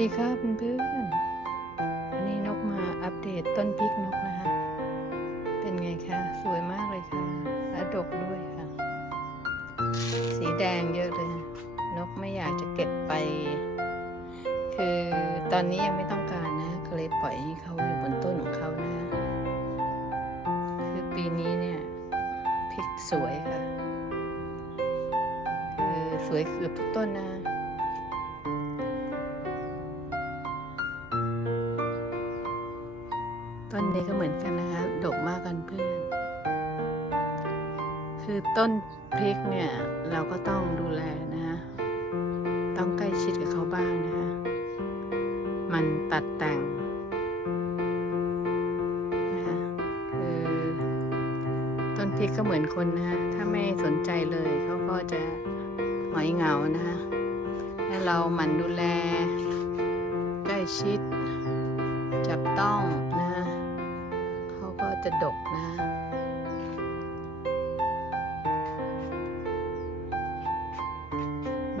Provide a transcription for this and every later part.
ดีครับเพื่อนๆวันนี้นกมาอัปเดตต้นพริกนกนะคะ เป็นไงคะ สวยมากเลยค่ะ และดกด้วยค่ะ สีแดงเยอะเลย นกไม่อยากจะเก็บไป คือตอนนี้ยังไม่ต้องการนะ ก็เลยปล่อยให้เขาอยู่บนต้นของเขานะ คือปีนี้เนี่ยพริกสวยค่ะ คือสวยเกือบทุกต้นนะ ต้นนี้ก็เหมือนกันนะคะ ดกมากกันเพื่อน คือต้นพริกเนี่ย เราก็ต้องดูแลนะคะต้องใกล้ชิดกับเขาบ้างนะคะมันตัดแต่งนะคะคือต้นพริกก็เหมือนคนนะคะถ้าไม่สนใจเลยเขาก็จะหอยเหงานะคะให้เราหมั่นดูแล ใกล้ชิด จับต้อง จะดกนะ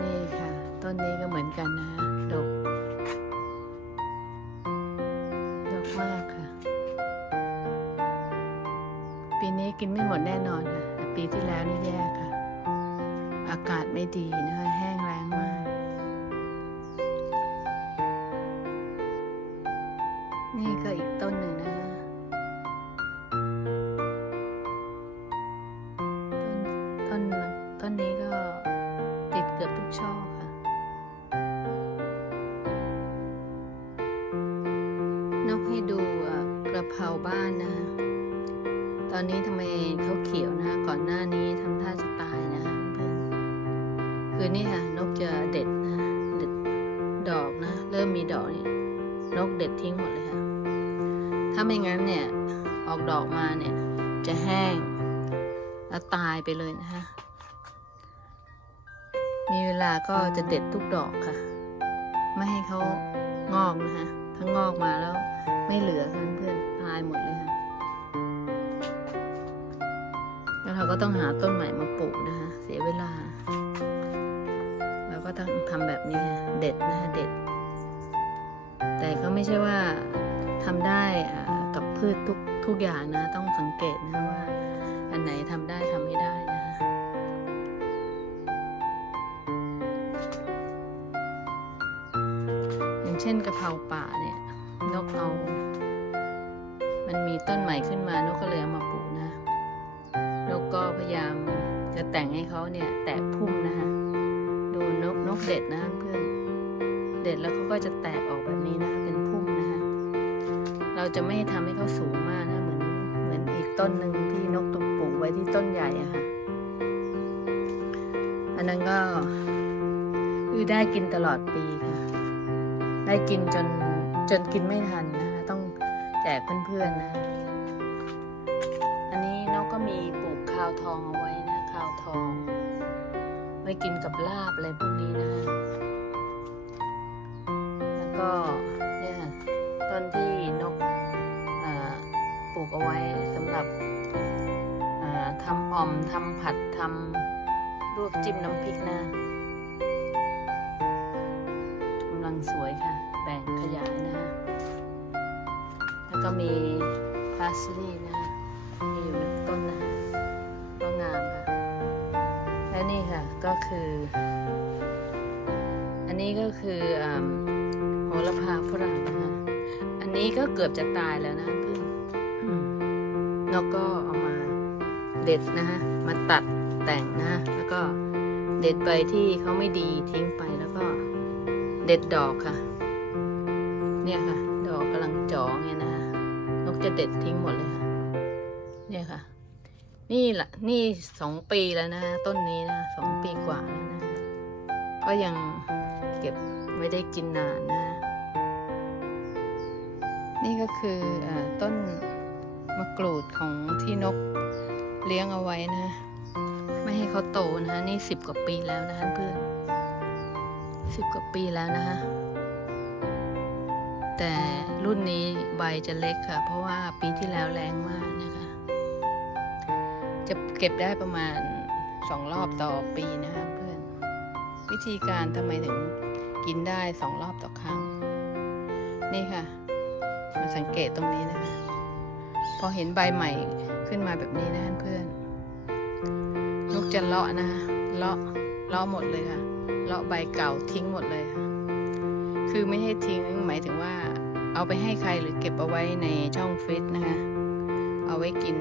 นี่ค่ะ ต้นนี้ก็เหมือนกันนะดก ดกมากค่ะ ปีนี้กินไม่หมดแน่นอนค่ะแต่ปีที่แล้วนี่แย่ค่ะ อากาศไม่ดีนะคะแห้งแล้งมาก นี่ก็อีกต้นหนึ่ง เพราบ้านนะตอนนี้ทำไมเขาเขียวนะ ก่อนหน้านี้ทำท่าจะตายนะเพื่อนคือนี่ค่ะ นกจะเด็ดนะเด็ดดอกนะ เริ่มมีดอกนี่นกเด็ดทิ้งหมดเลยค่ะ ถ้าไม่งั้นเนี่ย ออกดอกมาเนี่ย จะแห้งแล้วตายไปเลยนะคะมีเวลาก็จะเด็ดทุกดอกค่ะ ไม่ให้เขางอกนะคะถ้างอกมาแล้วไม่เหลือเพื่อนๆายหมดเลยค่ะ แล้วเราก็ต้องหาต้นใหม่มาปลูกนะคะ เสียเวลาเราก็ต้องทำแบบนี้เด็ดนะคะเด็ด แต่ก็ไม่ใช่ว่าทำได้กับพืชทุกทุกอย่างนะ ต้องสังเกตนะว่า อันไหนทำได้ทำไม่ได้นะคะอย่างเช่นกะเพราป่าเนี่ย นกเอา มันมีต้นใหม่ขึ้นมานกก็เลยเอามาปลูกนะนกก็พยายามจะแต่งให้เขาเนี่ย แตกพุ่มนะคะ ดูนกนกเด็ดนะเพื่อน เด็ดแล้วเขาก็จะแตกออกแบบนี้นะคะเป็นพุ่มนะคะ เราจะไม่ทำให้เขาสูงมากนะเหมือนเหมือนอีกต้นหนึ่งที่นกตุกปลูกไว้ที่ต้นใหญ่อะค่ะ อันนั้นก็คือได้กินตลอดปีค่ะ ได้กินจนจนกินไม่ทัน แจกเพื่อนๆนะอันนี้นกก็มีปลูกข้าวทองเอาไว้นะข้าวทอง ไว้กินกับลาบอะไรพวกนี้นะแล้วก็เนี่ยต้นที่นกปลูกเอาไว้สำหรับทำอ่อมทำผัดทำลวกจิ้มน้ำพริกนะกำลังสวยค่ะ แบ่งขยายนะคะ ก็มีพาสลีย์นะมีอยู่ต้นนะคะก็งามค่ะ และนี่ค่ะก็คือ อันนี้ก็คือโหระพาฝรั่งนะคะ อันนี้ก็เกือบจะตายแล้วนะเพื่อนอืมแล้วก็เอามาเด็ดนะคะมาตัดแต่งนะแล้วก็เด็ดใบที่เขาไม่ดีทิ้งไปแล้วก็เด็ดดอกค่ะ เนี่ยค่ะ ดอกกำลังจ่อไงนะคะนก จะเด็ดทิ้งหมดเลยค่ะ เนี่ยค่ะ นี่แหละนี่สองปีแล้วนะต้นนี้นะสองปีกว่าแล้วนะก็ยังเก็บไม่ได้กินนานนะ นี่ก็คืออต้นมะกรูดของที่นกเลี้ยงเอาไว้นะไม่ให้เขาโตนะนี่สิบกว่าปีแล้วนะคะเพื่อนสิบกว่าปีแล้วนะคะ แต่รุ่นนี้ใบจะเล็กค่ะ เพราะว่าปีที่แล้วแรงมากนะคะ จะเก็บได้ประมาณสองรอบต่อปีนะคะเพื่อน วิธีการทำไมถึงกินได้สองรอบต่อครั้ง นี่ค่ะ มาสังเกตตรงนี้นะคะ พอเห็นใบใหม่ขึ้นมาแบบนี้นะเพื่อนนกจะเลาะนะคะเลาะเลาะหมดเลยค่ะเลาะใบเก่าทิ้งหมดเลยค่ะ คือไม่ให้ทิ้งหมายถึงว่า เอาไปให้ใครหรือเก็บเอาไว้ในช่องฟรีซนะคะ เอาไว้กิน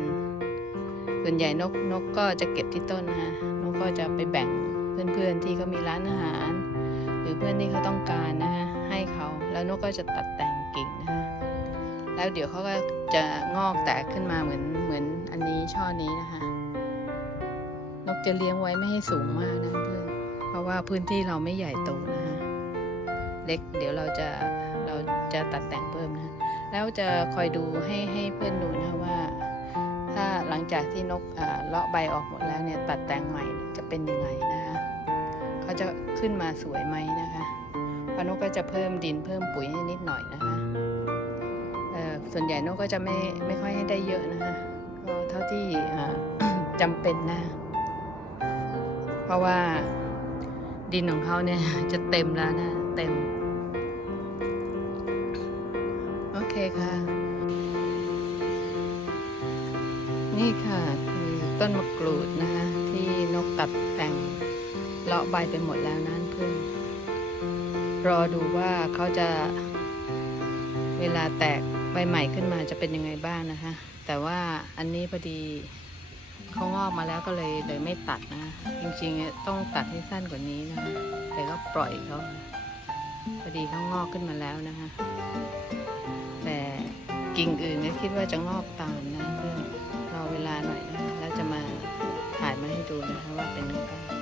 ส่วนใหญ่นกนกก็จะเก็บที่ต้นนะคะนกก็จะไปแบ่งเพื่อนๆที่เขามีร้านอาหาร หรือเพื่อนที่เขาต้องการนะคะให้เขาแล้วนกก็จะตัดแต่งกิ่งนะคะแล้วเดี๋ยวเขาก็จะงอกแตกขึ้นมาเหมือนเหมือนอันนี้ช่อนี้นะคะนกจะเลี้ยงไว้ไม่ให้สูงมากนะเพื่อนเพราะว่าพื้นที่เราไม่ใหญ่โตนะคะ เล็ก เดี๋ยวเราจะเราจะตัดแต่งเพิ่มนะแล้วจะคอยดูให้ให้เพื่อนดูนะว่า ถ้าหลังจากที่นกอ่าเลาะใบออกหมดแล้วเนี่ยตัดแต่งใหม่จะเป็นยังไงนะคะเขาจะขึ้นมาสวยไหมนะคะพนกก็จะเพิ่มดินเพิ่มปุ๋ยให้นิดหน่อยนะคะเอ่ส่วนใหญ่นกก็จะไม่ไม่ค่อยให้ได้เยอะนะคะก็เท่าที่อ่าจำเป็นนะ เพราะว่าดินของเขาเนี่ยจะเต็มแล้วนะเต็ม โอเคค่ะ นี่ค่ะคือต้นมะกรูดนะคะที่นกตัดแต่งเลาะใบไปหมดแล้วนะเพื่อนรอดูว่าเขาจะเวลาแตกใบใหม่ขึ้นมาจะเป็นยังไงบ้างนะคะ แต่ว่าอันนี้พอดีเขางอกมาแล้วก็เลยเลยไม่ตัดนะ จริงๆต้องตัดให้สั้นกว่านี้นะคะแต่ก็ปล่อยเขา พอดีเขางอกขึ้นมาแล้วนะคะ แต่กิ่งอื่นก็คิดว่าจะงอกตามนะเพื่อนรอเวลาหน่อยนะแล้วจะมาถ่ายมาให้ดูนะคะว่าเป็นยังไง